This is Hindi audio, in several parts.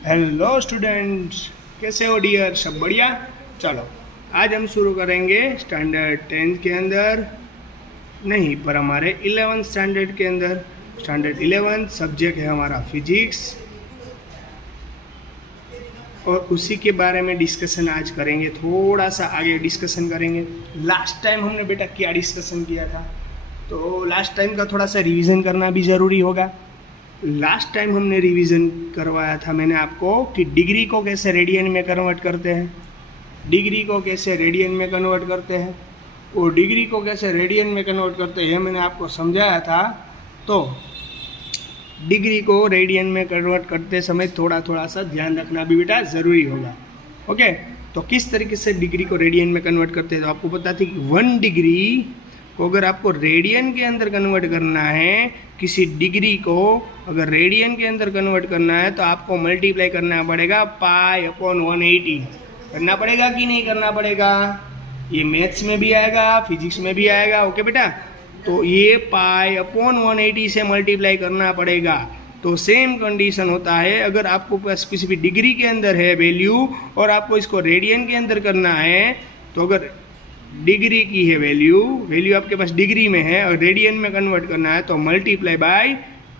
हेलो स्टूडेंट्स, कैसे हो डियर? सब बढ़िया। चलो, आज हम शुरू करेंगे स्टैंडर्ड 10 के अंदर नहीं, पर हमारे 11th स्टैंडर्ड के अंदर। स्टैंडर्ड 11 सब्जेक्ट है हमारा फिजिक्स, और उसी के बारे में डिस्कशन आज करेंगे। थोड़ा सा आगे डिस्कशन करेंगे। लास्ट टाइम हमने बेटा क्या डिस्कशन किया था, तो लास्ट टाइम का थोड़ा सा रिवीजन करना भी ज़रूरी होगा। लास्ट टाइम हमने रिवीजन करवाया था मैंने आपको कि डिग्री को कैसे रेडियन में कन्वर्ट करते हैं, डिग्री को कैसे रेडियन में कन्वर्ट करते हैं, और डिग्री को कैसे रेडियन में कन्वर्ट करते हैं मैंने आपको समझाया था। तो डिग्री को रेडियन में कन्वर्ट करते समय थोड़ा थोड़ा सा ध्यान रखना भी बेटा ज़रूरी होगा। ओके, तो किस तरीके से डिग्री को रेडियन में कन्वर्ट करते हैं, तो आपको पता थी कि 1 डिग्री को अगर आपको रेडियन के अंदर कन्वर्ट करना है, किसी डिग्री को अगर रेडियन के अंदर कन्वर्ट करना है तो आपको मल्टीप्लाई करना पड़ेगा पाई अपॉन 180। करना पड़ेगा कि नहीं करना पड़ेगा? ये मैथ्स में भी आएगा, फिजिक्स में भी आएगा। ओके बेटा, तो ये पाई अपॉन 180 से मल्टीप्लाई करना पड़ेगा। तो सेम कंडीशन होता है, अगर आपको पास किसी भी डिग्री के अंदर है वैल्यू और आपको इसको रेडियन के अंदर करना है, तो अगर डिग्री की है वैल्यू आपके पास डिग्री में है और रेडियन में कन्वर्ट करना है तो मल्टीप्लाई बाय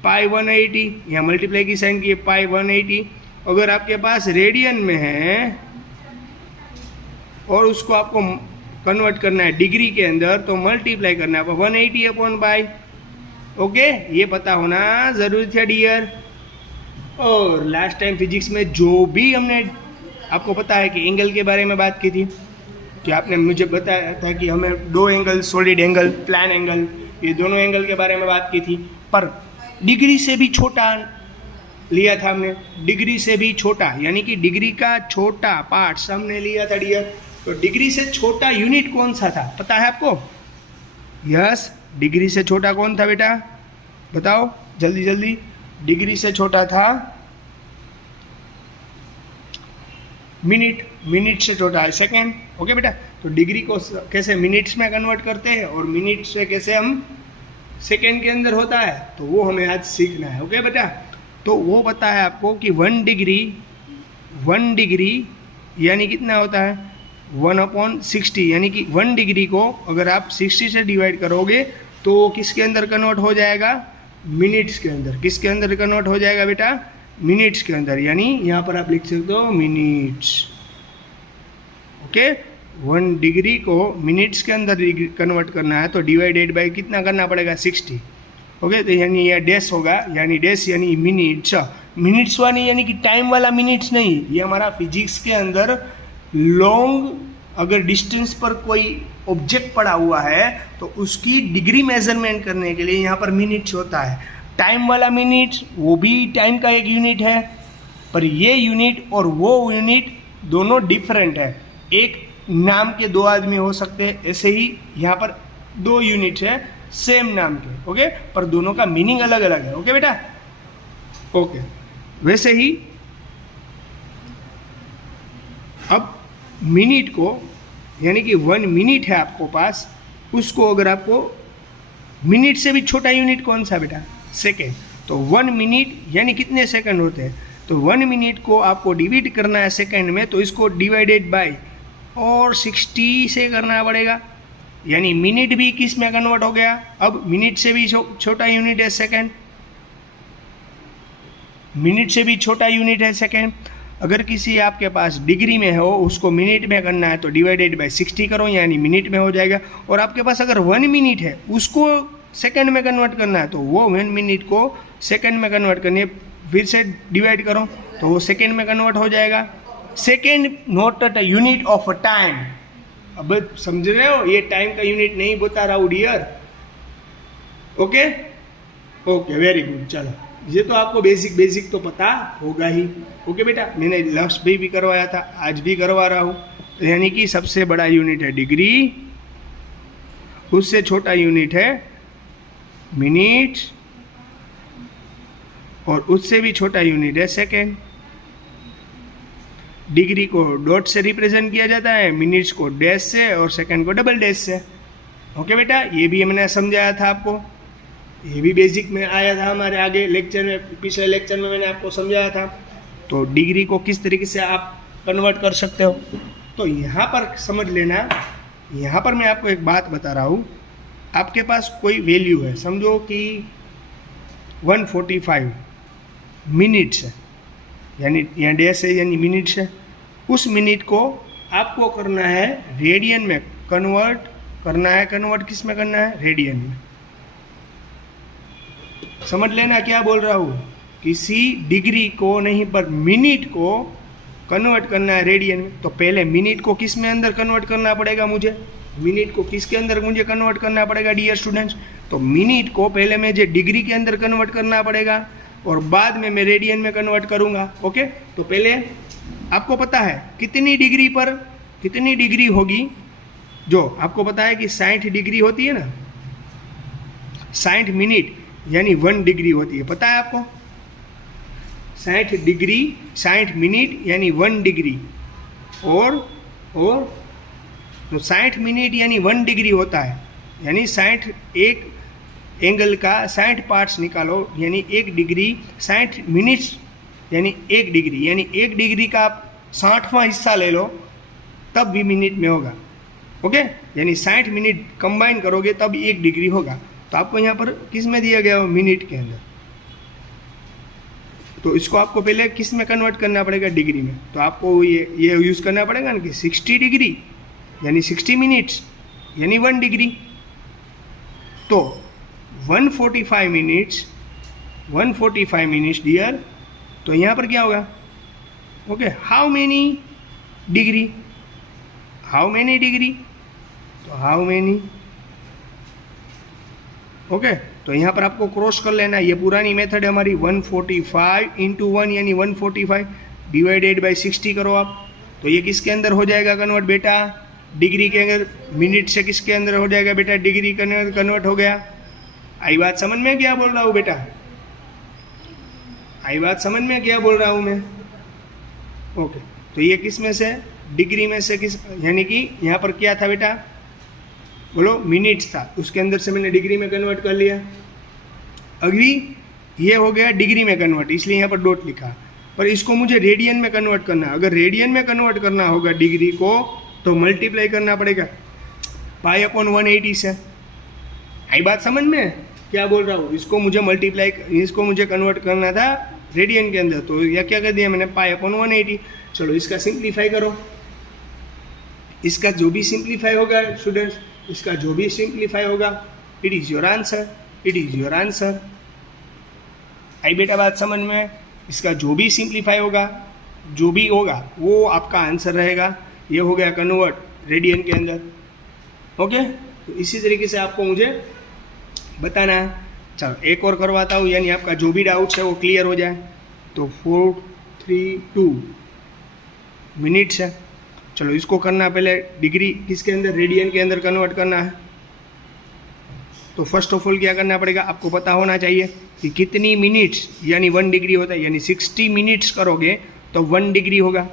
पाई 180। यहाँ मल्टीप्लाई की साइन की है पाई 180। अगर आपके पास रेडियन में है और उसको आपको कन्वर्ट करना है डिग्री के अंदर, तो मल्टीप्लाई करना है 180 अपॉन बाई। ओके, ये पता होना जरूरी था डियर। और लास्ट टाइम फिजिक्स में जो भी हमने आपको पता है कि एंगल के बारे में बात की थी, कि आपने मुझे बताया था कि हमें 2 angle, solid angle, plan angle, ये दोनों एंगल के बारे में बात की थी। पर डिग्री से भी छोटा लिया था हमने, डिग्री से भी छोटा, यानी कि डिग्री का छोटा पार्ट हमने लिया था डियर। तो डिग्री से छोटा यूनिट कौन सा था पता है आपको? यस, डिग्री से छोटा कौन था बेटा? बताओ जल्दी जल्दी। डिग्री से छोटा था मिनट से छोटा है सेकेंड। ओके बेटा, तो डिग्री को कैसे मिनट्स में कन्वर्ट करते हैं और मिनट से कैसे हम सेकेंड के अंदर होता है, तो वो हमें आज सीखना है। ओके बेटा, तो वो पता है आपको कि 1 डिग्री यानी कितना होता है? 1/60, यानी कि 1 डिग्री को अगर आप 60 से डिवाइड करोगे तो किसके अंदर कन्वर्ट हो जाएगा? मिनट्स के अंदर। किसके अंदर कन्वर्ट हो जाएगा बेटा? मिनट्स के अंदर, यानी यहाँ पर आप लिख सकते हो मिनट्स। ओके, 1 डिग्री को मिनट्स के अंदर कन्वर्ट करना है तो डिवाइडेड बाय कितना करना पड़ेगा? 60। ओके, तो यानी यह डैश होगा, यानी डैश यानी मिनट्स। मिनट्स वाली यानी कि टाइम वाला मिनट्स नहीं, ये हमारा फिजिक्स के अंदर लॉन्ग अगर डिस्टेंस पर कोई ऑब्जेक्ट पड़ा हुआ है तो उसकी डिग्री मेजरमेंट करने के लिए यहाँ पर मिनट्स होता है। टाइम वाला मिनट वो भी टाइम का एक यूनिट है, पर ये यूनिट और वो यूनिट दोनों डिफरेंट है। एक नाम के 2 आदमी हो सकते हैं, ऐसे ही यहाँ पर 2 यूनिट है सेम नाम के। ओके, पर दोनों का मीनिंग अलग अलग है। ओके बेटा, ओके। वैसे ही अब मिनट को, यानी कि 1 मिनट है आपको पास, उसको अगर आपको मिनट से भी छोटा यूनिट कौन सा बेटा? सेकेंड। तो 1 मिनट यानी कितने सेकंड होते हैं? तो 1 मिनट को आपको डिवाइड करना है सेकंड में, तो इसको डिवाइडेड बाय और 60 से करना पड़ेगा, यानी मिनट भी किस में कन्वर्ट हो गया? अब मिनट से भी छोटा यूनिट है सेकंड, मिनट से भी छोटा यूनिट है सेकंड। अगर किसी आपके पास डिग्री में हो उसको मिनट में करना है तो डिवाइडेड बाय 60 करो, यानी मिनट में हो जाएगा। और आपके पास अगर 1 मिनट है उसको सेकंड में कन्वर्ट करना है तो वो 1 मिनट को सेकंड में कन्वर्ट करनी है, फिर से डिवाइड करो तो वो सेकंड में कन्वर्ट हो जाएगा। Second not a unit of a time. अब समझ रहे हो, ये टाइम का यूनिट नहीं बता रहा हूँ dear. Okay okay, very good. चलो, ये तो आपको बेसिक तो पता होगा ही। ओके बेटा, मैंने लास्ट भी करवाया था, आज भी करवा रहा हूँ। यानी कि सबसे बड़ा यूनिट है डिग्री, उससे छोटा यूनिट है मिनट, और उससे भी छोटा यूनिट है सेकेंड। डिग्री को डॉट से रिप्रेजेंट किया जाता है, मिनट्स को डैश से और सेकेंड को डबल डैश से। ओके बेटा, ये भी मैंने समझाया था आपको, ये भी बेसिक में आया था हमारे आगे लेक्चर में, पिछले लेक्चर में मैंने आपको समझाया था। तो डिग्री को किस तरीके से आप कन्वर्ट कर सकते हो। तो यहाँ पर समझ लेना, यहाँ पर मैं आपको एक बात बता रहा हूँ, आपके पास कोई वैल्यू है, समझो कि 145 मिनट्स है, यानी यहाँ डैश है यानी मिनट्स है, उस मिनट को आपको करना है रेडियन में कन्वर्ट करना है। कन्वर्ट किस में करना है? रेडियन में। समझ लेना क्या बोल रहा हूँ, किसी डिग्री को नहीं पर मिनट को कन्वर्ट करना है रेडियन में। तो पहले मिनट को किस में अंदर कन्वर्ट करना पड़ेगा मुझे, मिनट को किसके अंदर मुझे कन्वर्ट करना पड़ेगा डियर स्टूडेंट्स। तो मिनट को पहले मुझे डिग्री के अंदर कन्वर्ट करना पड़ेगा और बाद में मैं रेडियन में कन्वर्ट करूँगा। ओके, तो पहले आपको पता है कितनी डिग्री पर कितनी डिग्री होगी, जो आपको पता है कि 60 डिग्री होती है ना, 60 मिनट यानी 1 डिग्री होती है, पता है आपको। 60 डिग्री 60 मिनट यानी 1 डिग्री, और तो 60 मिनट यानी 1 डिग्री होता है, यानी 60 एक एंगल का 60 पार्ट्स निकालो, यानी 1 डिग्री 60 मिनट्स यानी 1 डिग्री, यानी 1 डिग्री का आप 60वां हिस्सा ले लो तब भी मिनट में होगा। ओके, यानी 60 मिनट कंबाइन करोगे तब 1 डिग्री होगा। तो आपको यहाँ पर किस में दिया गया हो, मिनट के अंदर। तो इसको आपको पहले किस में कन्वर्ट करना पड़ेगा, डिग्री में। तो आपको ये यूज़ करना पड़ेगा ना कि 60 डिग्री यानी 60 मिनट्स यानी 1 डिग्री। तो 145 मिनट्स डियर, तो यहाँ पर क्या होगा, ओके, हाउ मेनी डिग्री, तो हाउ मेनी, ओके। तो यहाँ पर आपको क्रॉस कर लेना, ये पुरानी मेथड है हमारी, 145 इंटू 1 यानी 145 डिवाइडेड बाई 60 करो आप, तो ये किसके अंदर हो जाएगा कन्वर्ट बेटा, डिग्री के अंदर। मिनट से किसके अंदर हो जाएगा बेटा, डिग्री कन्वर्ट हो गया। आई बात समझ में क्या बोल रहा हूँ बेटा, आई बात समझ में क्या बोल रहा हूँ मैं। ओके, तो ये किस में से, डिग्री में से किस, यानी कि यहाँ पर क्या था बेटा, बोलो मिनट्स था, उसके अंदर से मैंने डिग्री में कन्वर्ट कर लिया। अभी ये हो गया डिग्री में कन्वर्ट, इसलिए यहाँ पर डॉट लिखा, पर इसको मुझे रेडियन में कन्वर्ट करना है। अगर रेडियन में कन्वर्ट करना होगा डिग्री को तो मल्टीप्लाई करना पड़ेगा पाई अपॉन 180 से। आई बात समझ में क्या बोल रहा हूँ, इसको मुझे मल्टीप्लाई, इसको मुझे कन्वर्ट करना था रेडियन के अंदर, तो यह क्या कर दिया मैंने, पाई अपॉन 180। चलो इसका सिंप्लीफाई करो, इसका जो भी सिंप्लीफाई होगा स्टूडेंट्स, इसका जो भी सिंप्लीफाई होगा, it is your answer, it is your answer. आई बेटा बात समझ में, इसका जो भी सिंप्लीफाई होगा, जो भी होगा वो आपका आंसर रहेगा। ये हो गया कन्वर्ट रेडियन के अंदर। ओके, तो इसी तरीके से आपको मुझे बताना है। चलो एक और करवाता हूँ, यानी आपका जो भी डाउट्स है वो क्लियर हो जाए। तो 432 मिनट्स है। चलो इसको करना पहले डिग्री किसके अंदर, रेडियन के अंदर कन्वर्ट करना है। तो फर्स्ट ऑफ ऑल क्या करना पड़ेगा, आपको पता होना चाहिए कि कितनी मिनट्स यानी 1 डिग्री होता है, यानी 60 मिनट्स करोगे तो 1 डिग्री होगा।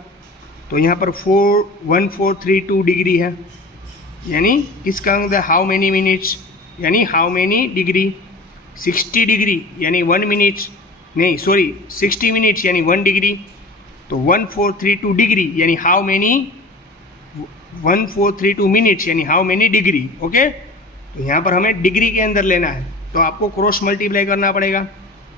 तो यहाँ पर 1432 डिग्री है, यानी किसका अंदर, हाउ मेनी मिनट्स यानी हाउ मेनी डिग्री। 60 डिग्री यानी 1 मिनट, नहीं सॉरी 60 मिनट्स यानी 1 डिग्री। तो 1432 डिग्री यानी हाउ मेनी, 1432 मिनट्स यानी हाउ मेनी डिग्री। ओके, तो यहाँ पर हमें डिग्री के अंदर लेना है, तो आपको क्रॉस मल्टीप्लाई करना पड़ेगा।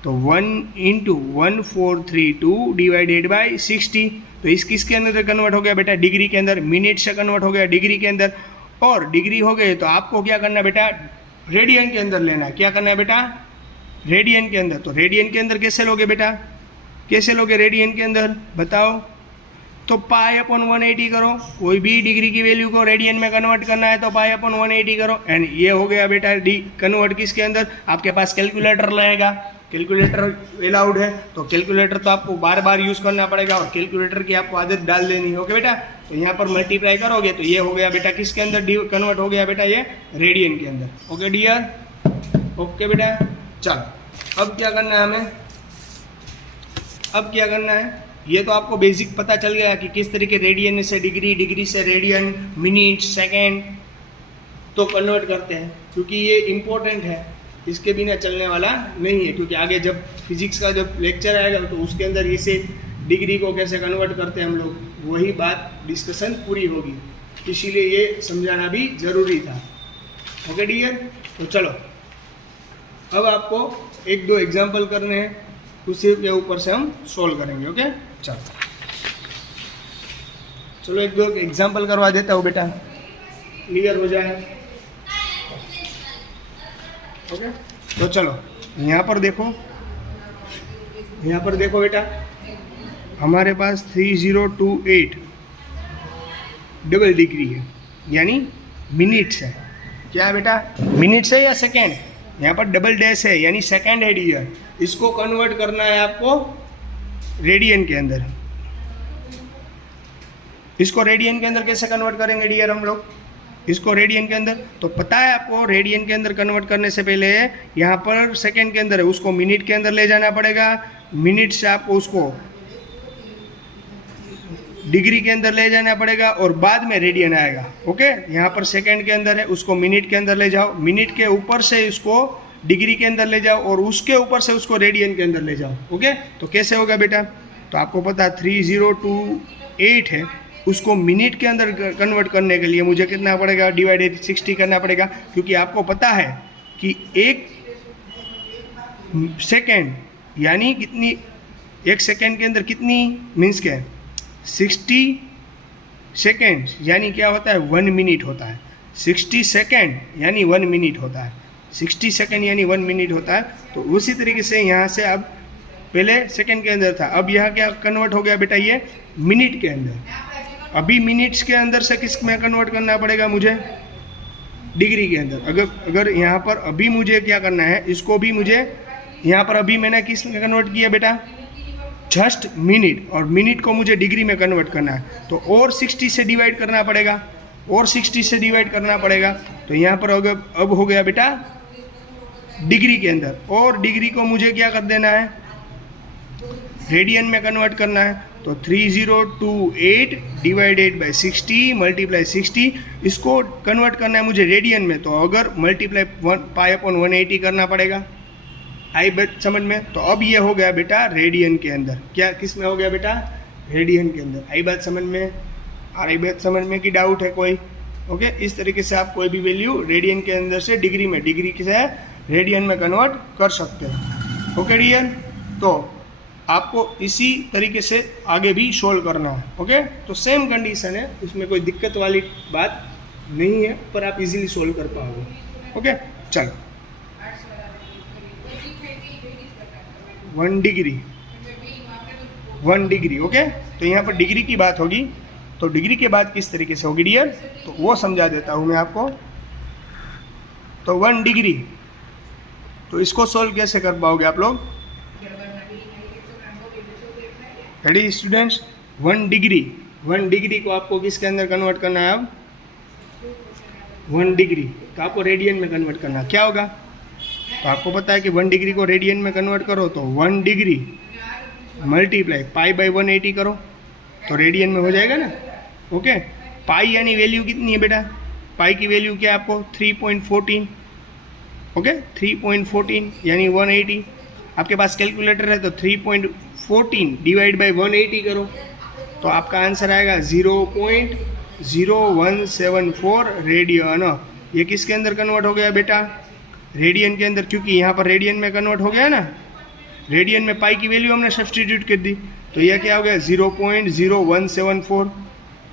तो 1 इंटू 1432 डिवाइडेड बाई 60, तो इस किसके अंदर कन्वर्ट हो गया बेटा, डिग्री के अंदर। मिनट से कन्वर्ट हो गया डिग्री के अंदर, और डिग्री हो गए तो आपको क्या करना है बेटा, रेडियन के अंदर लेना है। क्या करना है बेटा, रेडियन के अंदर। तो रेडियन के अंदर कैसे लोगे बेटा, कैसे लोगे रेडियन के अंदर बताओ। तो पाई अपॉन 180 करो, कोई भी डिग्री की वैल्यू को रेडियन में कन्वर्ट करना है तो पाई अपॉन 180 करो। एंड ये हो गया बेटा कन्वर्ट किसके अंदर, आपके पास कैलकुलेटर रहेगा, कैलकुलेटर अलाउड है, तो कैलकुलेटर तो आपको बार बार यूज़ करना पड़ेगा और कैलकुलेटर की आपको आदत डाल देनी है। ओके बेटा, तो यहाँ पर मल्टीप्लाई करोगे तो ये हो गया बेटा किसके अंदर कन्वर्ट हो गया बेटा, ये रेडियन के अंदर। ओके डियर, ओके बेटा। चलो अब क्या करना है हमें, अब क्या करना है, ये तो आपको बेसिक पता चल गया कि किस तरीके रेडियन से डिग्री, डिग्री से रेडियन, मिनट, सेकेंड तो कन्वर्ट करते हैं, क्योंकि ये इम्पोर्टेंट है, इसके बिना चलने वाला नहीं है। क्योंकि आगे जब फिजिक्स का जब लेक्चर आएगा तो उसके अंदर इसे डिग्री को कैसे कन्वर्ट करते हैं हम लोग, वही बात डिस्कशन पूरी होगी, इसीलिए ये समझाना भी ज़रूरी था। ओके डियर, तो चलो अब आपको एक दो एग्जाम्पल करने हैं, उसी के ऊपर से हम सोल्व करेंगे। ओके चलो एक दो एग्जाम्पल करवा देता हूँ बेटा, क्लियर हो जाए। ओके तो चलो यहाँ पर देखो बेटा, हमारे पास 3028 डबल डिग्री है, यानी मिनट्स है। क्या है बेटा, मिनट्स है या सेकेंड? यहाँ पर डबल डैश है यानी सेकेंड है डियर। इसको कन्वर्ट करना है आपको रेडियन के अंदर। इसको रेडियन के अंदर कैसे कन्वर्ट करेंगे डियर हम लोग? इसको रेडियन के अंदर, तो पता है आपको रेडियन के अंदर कन्वर्ट करने से पहले यहाँ पर सेकेंड के अंदर है, उसको मिनट के अंदर ले जाना पड़ेगा। मिनट से आपको उसको डिग्री के अंदर ले जाना पड़ेगा और बाद में रेडियन आएगा। ओके, यहाँ पर सेकंड के अंदर है, उसको मिनट के अंदर ले जाओ, मिनट के ऊपर से इसको डिग्री के अंदर ले जाओ और उसके ऊपर से उसको रेडियन के अंदर ले जाओ। ओके, तो कैसे होगा बेटा? तो आपको पता 3028 है, उसको मिनट के अंदर कन्वर्ट करने के लिए मुझे कितना पड़ेगा? डिवाइडेड 60 करना पड़ेगा, क्योंकि आपको पता है कि एक सेकेंड यानी कितनी, एक सेकेंड के अंदर कितनी मीन्स क्या है? 60 सेकेंड यानी क्या होता है? 1 मिनट होता है। 60 सेकेंड यानी 1 मिनट होता है। 60 सेकेंड यानी 1 मिनट होता है। तो उसी तरीके से यहाँ से अब पहले सेकेंड के अंदर था, अब यहाँ क्या कन्वर्ट हो गया बेटा? ये मिनट के अंदर। अभी मिनट्स के अंदर से किस में कन्वर्ट करना पड़ेगा मुझे? डिग्री के अंदर। अगर यहाँ पर अभी मुझे क्या करना है, इसको भी मुझे यहाँ पर अभी मैंने किस में कन्वर्ट किया बेटा? जस्ट मिनट, और मिनट को मुझे डिग्री में कन्वर्ट करना है, तो और 60 से डिवाइड करना पड़ेगा, और 60 से डिवाइड करना पड़ेगा। तो यहाँ पर अब हो गया बेटा डिग्री के अंदर, और डिग्री को मुझे क्या कर देना है? रेडियन में कन्वर्ट करना है। तो 3028 डिवाइडेड बाई 60 मल्टीप्लाई 60, इसको कन्वर्ट करना है मुझे रेडियन में, तो अगर मल्टीप्लाई पाई अपॉन 180 करना पड़ेगा। आई बात समझ में? तो अब ये हो गया बेटा रेडियन के अंदर। क्या किस में हो गया बेटा? रेडियन के अंदर। आई बात समझ में? आई बात समझ में कि डाउट है कोई? ओके, इस तरीके से आप कोई भी वैल्यू रेडियन के अंदर से डिग्री में, डिग्री से रेडियन में कन्वर्ट कर सकते हो। ओके डियर, तो आपको इसी तरीके से आगे भी सोल्व करना है। ओके, तो सेम कंडीशन है, इसमें कोई दिक्कत वाली बात नहीं है, पर आप इजीली सोल्व कर पाओगे। ओके चलो, 1 डिग्री। ओके, तो यहाँ पर डिग्री की बात होगी, तो डिग्री के बाद किस तरीके से होगी डियर, तो वो समझा देता हूँ मैं आपको। तो 1 डिग्री, तो इसको सोल्व कैसे कर पाओगे आप लोग? Ready students? 1 डिग्री को आपको किसके अंदर कन्वर्ट करना है? अब 1 डिग्री तो आपको रेडियन में कन्वर्ट करना, क्या होगा? तो आपको पता है कि 1 डिग्री को रेडियन में कन्वर्ट करो तो 1 डिग्री मल्टीप्लाई पाई बाई 180 करो तो रेडियन में हो जाएगा ना। ओके, पाई यानी वैल्यू कितनी है बेटा? पाई की वैल्यू क्या है आपको? 3.14। ओके, 3.14 यानी 180। आपके पास कैलकुलेटर है तो 3.14 डिवाइड बाई 180 करो तो आपका आंसर आएगा 0.0174 रेडियन। ये किसके अंदर कन्वर्ट हो गया बेटा? रेडियन के अंदर, क्योंकि यहाँ पर रेडियन में कन्वर्ट हो गया ना। रेडियन में पाई की वैल्यू हमने सब्सटीट्यूट कर दी, तो यह क्या हो गया? 0.0174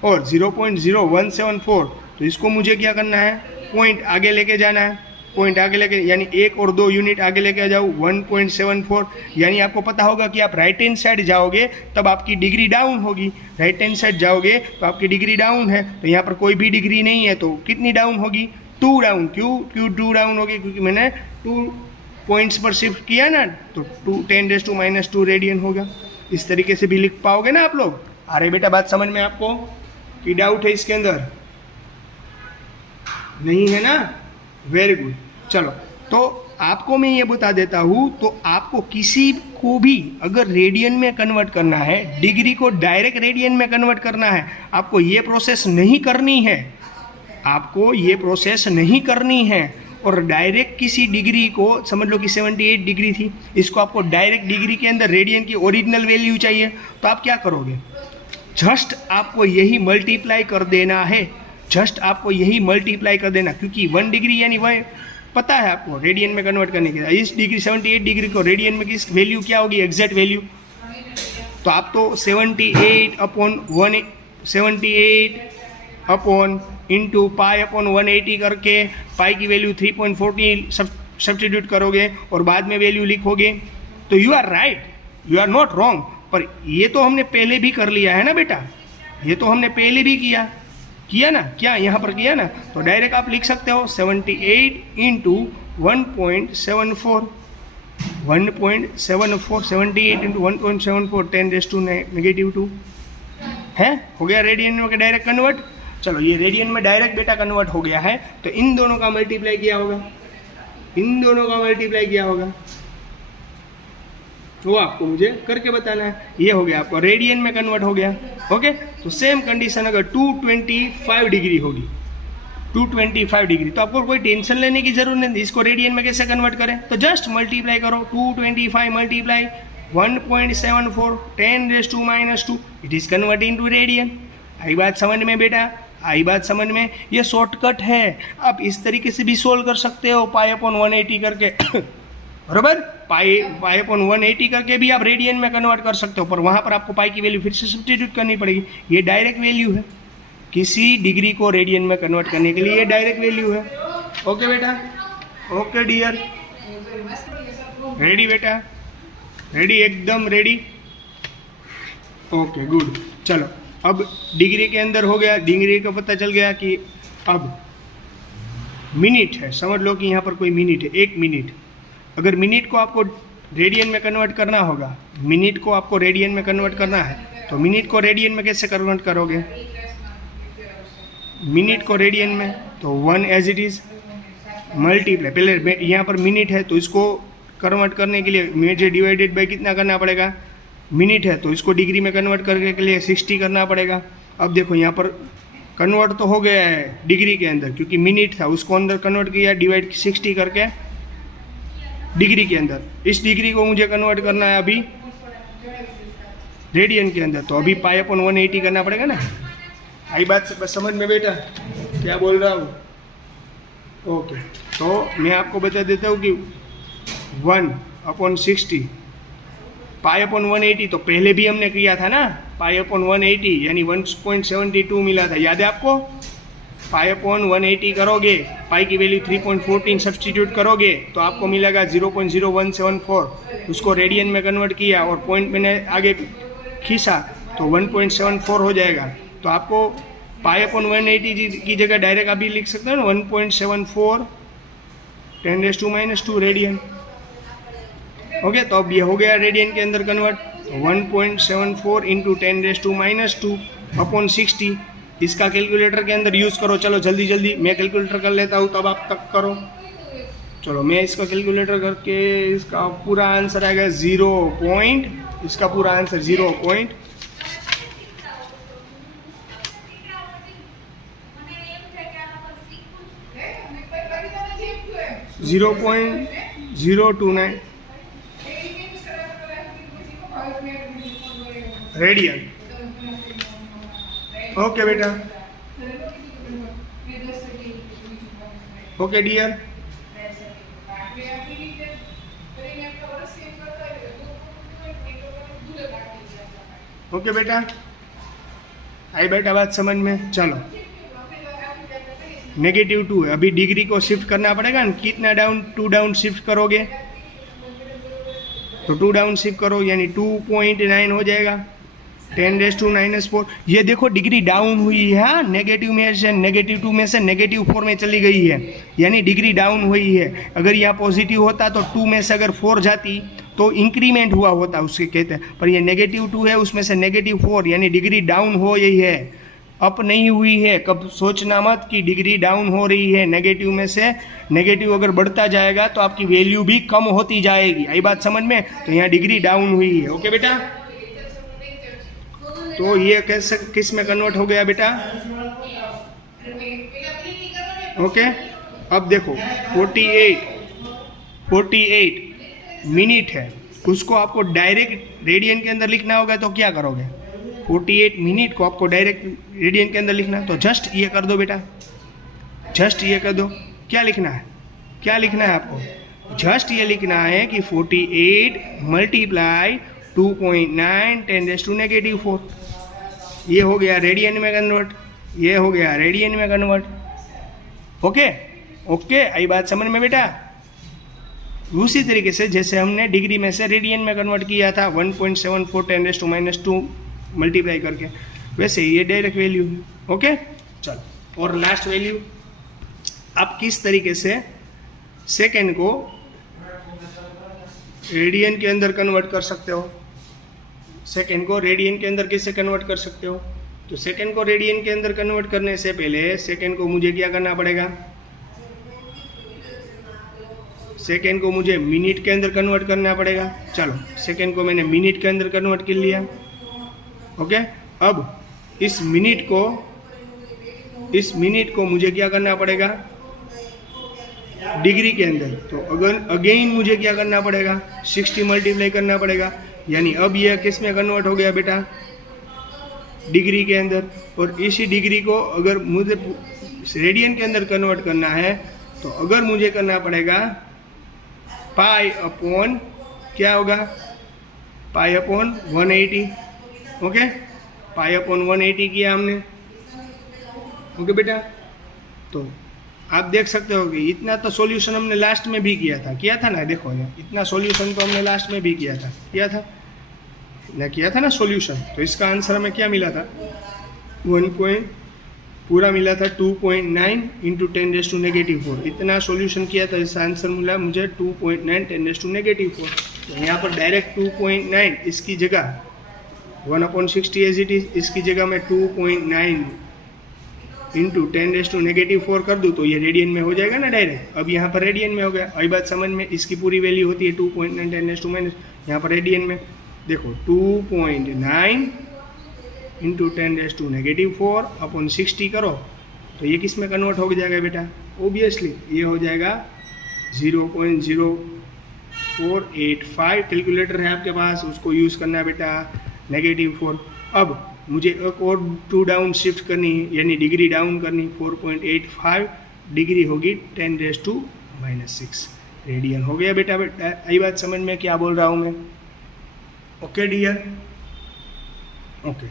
और 0.0174। तो इसको मुझे क्या करना है? पॉइंट आगे लेके जाना है। पॉइंट आगे लेके यानी 1 और 2 यूनिट आगे लेके आ जाओ, 1.74। यानी आपको पता होगा कि आप राइट हैंड साइड जाओगे तब आपकी डिग्री डाउन होगी, राइट हैंड साइड जाओगे तो आपकी डिग्री डाउन है। तो यहाँ पर कोई भी डिग्री नहीं है, तो कितनी डाउन होगी? 2 डाउन। क्यों 2 डाउन होगी? क्योंकि मैंने 2 पॉइंट्स पर शिफ्ट किया ना, तो 10⁻⁻² रेडियन होगा। इस तरीके से भी लिख पाओगे ना आप लोग। अरे बेटा बात समझ में आपको कि डाउट है इसके अंदर? नहीं है ना? Very good. चलो, तो आपको मैं ये बता देता हूँ, तो आपको किसी को भी अगर रेडियन में कन्वर्ट करना है, डिग्री को डायरेक्ट रेडियन में कन्वर्ट करना है, आपको ये प्रोसेस नहीं करनी है, आपको ये प्रोसेस नहीं करनी है। और डायरेक्ट किसी डिग्री को, समझ लो कि 78 डिग्री थी, इसको आपको डायरेक्ट डिग्री के अंदर रेडियन की ओरिजिनल वैल्यू चाहिए, तो आप क्या करोगे, जस्ट आपको यही मल्टीप्लाई कर देना है, जस्ट आपको यही मल्टीप्लाई कर देना, क्योंकि 1 डिग्री यानी वह पता है आपको रेडियन में कन्वर्ट करने के लिए। इस डिग्री 78 डिग्री को रेडियन में किस वैल्यू क्या होगी, एग्जैक्ट वैल्यू, तो आप तो 78 अपॉन इंटू पाई अपॉन 180 करके पाई की वैल्यू 3.14 सब्स्टिट्यूट करोगे और बाद में वैल्यू लिखोगे, तो you are right, you are not wrong. पर ये तो हमने पहले भी कर लिया है ना बेटा, ये तो हमने पहले भी किया ना, क्या यहाँ पर किया ना, तो डायरेक्ट आप लिख सकते हो 78 इंटू 1.74, 78 इंटू 1.74 10⁻², है, हो गया रेडियन में डायरेक्ट कन्वर्ट। चलो ये रेडियन में डायरेक्ट बेटा कन्वर्ट हो गया है, तो इन दोनों का मल्टीप्लाई किया होगा, इन दोनों का मल्टीप्लाई किया होगा, वो आपको मुझे करके बताना है। ये हो गया आपको रेडियन में कन्वर्ट हो गया। ओके, तो सेम कंडीशन अगर 225 डिग्री होगी, 225 डिग्री, तो आपको कोई टेंशन लेने की जरूरत नहीं, इसको रेडियन में कैसे कन्वर्ट करें, तो जस्ट मल्टीप्लाई करो, 225 multiply 1.74 10⁻², it is convert into radian. आई बात समझ में बेटा, आई बात समझ में, ये शॉर्टकट है, आप इस तरीके से भी सोल्व कर सकते हो, पाई अपॉन 180 करके बराबर, पाई अपॉन 180 करके भी आप रेडियन में कन्वर्ट कर सकते हो, पर वहाँ पर आपको पाई की वैल्यू फिर से सब्स्टिट्यूट करनी पड़ेगी। ये डायरेक्ट वैल्यू है, किसी डिग्री को रेडियन में कन्वर्ट करने के लिए ये डायरेक्ट वैल्यू है। ओके बेटा, ओके डियर, रेडी बेटा, रेडी, एकदम रेडी, ओके गुड। चलो अब डिग्री के अंदर हो गया, डिग्री का पता चल गया कि अब मिनट है, समझ लो कि यहाँ पर कोई मिनट है, 1 मिनट, अगर मिनट को आपको रेडियन में कन्वर्ट करना होगा, मिनट को आपको रेडियन में कन्वर्ट करना है, तो मिनट को रेडियन में कैसे कन्वर्ट करोगे, मिनट को रेडियन में, तो 1 एज इट इज मल्टीप्लाई, पहले यहाँ पर मिनट है तो इसको कन्वर्ट करने के लिए मुझे डिवाइडेड बाय कितना करना पड़ेगा, मिनट है तो इसको डिग्री में कन्वर्ट करने के लिए 60 करना पड़ेगा। अब देखो यहाँ पर कन्वर्ट तो हो गया है डिग्री के अंदर, क्योंकि मिनट था उसको अंदर कन्वर्ट किया, डिवाइड 60 करके डिग्री के अंदर, इस डिग्री को मुझे कन्वर्ट करना है अभी रेडियन के अंदर, तो अभी पाई अपॉन 180 करना पड़ेगा ना। आई बात समझ में बेटा, क्या बोल रहा हूँ, ओके। तो मैं आपको बता देता हूँ कि 1/60 पाई अपॉन 180 तो पहले भी हमने किया था ना, पाई अपॉन 180 यानी 1.72 मिला था, याद है आपको। पाई अपॉन 180 करोगे, पाई की वैल्यू 3.14 सब्स्टिट्यूट करोगे तो आपको मिलेगा 0.0174, उसको रेडियन में कन्वर्ट किया और पॉइंट मैंने आगे खींचा तो 1.74 हो जाएगा। तो आपको पाई अपॉन 180 की जगह डायरेक्ट अभी लिख सकते हो ना 1.74 10⁻² रेडियन। ओके, तो अब ये हो गया रेडियन के अंदर कन्वर्ट, 1.74 इंटू 10⁻² अपॉन 60, इसका कैलकुलेटर के अंदर यूज़ करो। चलो जल्दी जल्दी मैं कैलकुलेटर कर लेता हूँ, तब आप तक करो। चलो मैं इसका कैलकुलेटर करके इसका पूरा आंसर आएगा 0. इसका पूरा आंसर 0.0 0.029 रेडियन। ओके बेटा, ओके डियर, ओके बेटा, आई बेटा बात समझ में। चलो -2 है, अभी डिग्री को शिफ्ट करना पड़ेगा ना, कितना डाउन, 2 डाउन शिफ्ट करोगे तो 2 डाउन शिफ्ट करो यानी 2.9 हो जाएगा 10⁻⁻4। ये देखो डिग्री डाउन हुई है, -2 में से -2 में से -4 में चली गई है, यानी डिग्री डाउन हुई है। अगर यहाँ पॉजिटिव होता तो 2 में से अगर 4 जाती तो इंक्रीमेंट हुआ होता, उसके कहते हैं, पर ये -2 है, उसमें से -4 यानी डिग्री डाउन हो रही है, अप नहीं हुई है। कब सोचना मत कि डिग्री डाउन हो रही है, नेगेटिव में से नेगेटिव अगर बढ़ता जाएगा तो आपकी वैल्यू भी कम होती जाएगी। आई बात समझ में, तो यहाँ डिग्री डाउन हुई है। ओके बेटा, तो ये कैसे किस में कन्वर्ट हो गया बेटा, ओके अब देखो 48 मिनट है, उसको आपको डायरेक्ट रेडियन के अंदर लिखना होगा, तो क्या करोगे? 48 मिनट को आपको डायरेक्ट रेडियन के अंदर लिखना, तो जस्ट ये कर दो बेटा, जस्ट ये कर दो। क्या लिखना है, क्या लिखना है आपको? जस्ट ये लिखना है कि 48 मल्टीप्लाई 2.9 10⁻⁻⁴ ये हो गया रेडियन में कन्वर्ट, ये हो गया रेडियन में कन्वर्ट। ओके ओके, आई बात समझ में बेटा? उसी तरीके से जैसे हमने डिग्री में से रेडियन में कन्वर्ट किया था 1.74 10⁻² मल्टीप्लाई करके, वैसे ये डायरेक्ट वैल्यू है। ओके चलो, और लास्ट वैल्यू आप किस तरीके से सेकेंड को रेडियन के अंदर कन्वर्ट कर सकते हो? सेकेंड को रेडियन के अंदर कैसे कन्वर्ट कर सकते हो? तो सेकेंड को रेडियन के अंदर कन्वर्ट करने से पहले सेकेंड को मुझे क्या करना पड़ेगा? सेकेंड को मुझे मिनट के अंदर कन्वर्ट करना पड़ेगा। चलो, सेकेंड को मैंने मिनट के अंदर कन्वर्ट कर लिया। ओके, अब इस मिनट को मुझे क्या करना पड़ेगा? डिग्री के अंदर। तो अगर अगेन मुझे क्या करना पड़ेगा? 60 मल्टीप्लाई करना पड़ेगा, यानी अब यह किस में कन्वर्ट हो गया बेटा? डिग्री के अंदर। और इसी डिग्री को अगर मुझे रेडियन के अंदर कन्वर्ट करना है, तो अगर मुझे करना पड़ेगा पाई अपॉन, क्या होगा? Pi upon 180। Okay, pi upon 180 किया हमने। ओके बेटा, तो आप देख सकते हो कि इतना तो सॉल्यूशन हमने लास्ट में भी किया था ना? देखो इतना सॉल्यूशन तो हमने लास्ट में भी किया था ना सॉल्यूशन। तो इसका आंसर हमें क्या मिला था? 2.9 इंटू 10⁻⁴ इतना सॉल्यूशन किया था, इसका आंसर मिला मुझे 2.9 10⁻⁴। तो यहाँ पर डायरेक्ट 2.9 इसकी जगह 1/60 एज इट इज, इसकी जगह मैं 2.9 इंटू 10⁻⁴ कर दूँ तो ये रेडियन में हो जाएगा ना डायरेक्ट। अब यहाँ पर रेडियन में हो गया। अभी बात समझ में, इसकी पूरी वैल्यू होती है 2.9 10⁻⁻, यहाँ पर रेडियन में देखो 2.9 इंटू 10⁻⁴ अपॉन 60 करो, तो ये किस में कन्वर्ट हो जाएगा बेटा? ओबियसली ये हो जाएगा 0.0485। कैलकुलेटर है आपके पास, उसको यूज़ करना है बेटा, -4। अब मुझे एक और 2 डाउन शिफ्ट करनी है, यानी डिग्री डाउन करनी। 4.85 डिग्री होगी 10⁻⁻⁶ रेडियन हो गया बेटा। आई बात समझ में क्या बोल रहा हूँ मैं? Okay dear, okay.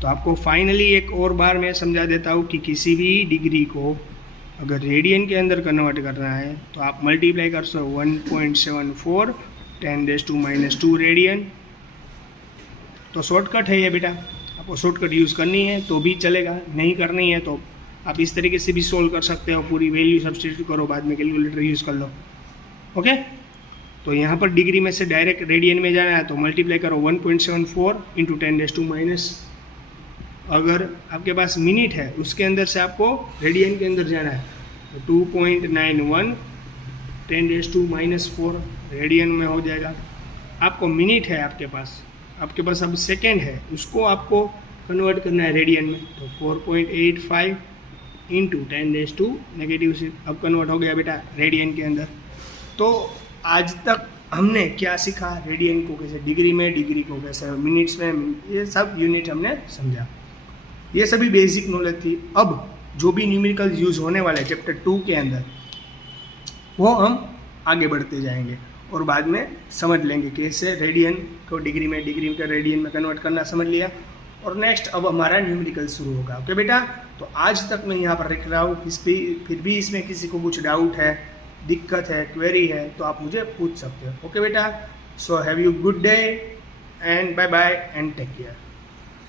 तो आपको फाइनली एक और बार मैं समझा देता हूँ कि किसी भी डिग्री को अगर रेडियन के अंदर कन्वर्ट करना है तो आप मल्टीप्लाई कर सो 1.74 10⁻² रेडियन। तो शॉर्टकट है ये बेटा, आपको शॉर्टकट यूज़ करनी है तो भी चलेगा, नहीं करनी है तो आप इस तरीके से भी सोल्व कर सकते हो। पूरी वैल्यू सब्स्टिट्यूट करो, बाद में कैलकुलेटर यूज़ कर लो। ओके, तो यहाँ पर डिग्री में से डायरेक्ट रेडियन में जाना है तो मल्टीप्लाई करो 1.74 इंटू 10⁻⁻। अगर आपके पास मिनट है उसके अंदर से आपको रेडियन के अंदर जाना है तो 2.91 10⁻⁻4 रेडियन में हो जाएगा। आपको मिनट है आपके पास अब सेकेंड है, उसको आपको कन्वर्ट करना है रेडियन में, तो 4.85 इंटू 10⁻⁻6 अब कन्वर्ट हो गया बेटा रेडियन के अंदर। तो आज तक हमने क्या सीखा? रेडियन को कैसे डिग्री में, डिग्री को कैसे मिनट्स में, ये सब यूनिट हमने समझा। ये सभी बेसिक नॉलेज थी। अब जो भी न्यूमेरिकल यूज़ होने वाला है चैप्टर 2 के अंदर, वो हम आगे बढ़ते जाएंगे और बाद में समझ लेंगे कैसे रेडियन को डिग्री में, डिग्री का रेडियन में कन्वर्ट करना समझ लिया। और नेक्स्ट अब हमारा न्यूमेरिकल शुरू होगा। ओके बेटा, तो आज तक मैं यहाँ पर रख रहा हूँ। फिर भी इसमें किसी को कुछ डाउट है, दिक्कत है, क्वेरी है तो आप मुझे पूछ सकते हो। ओके बेटा, so have you good day and bye bye and take care.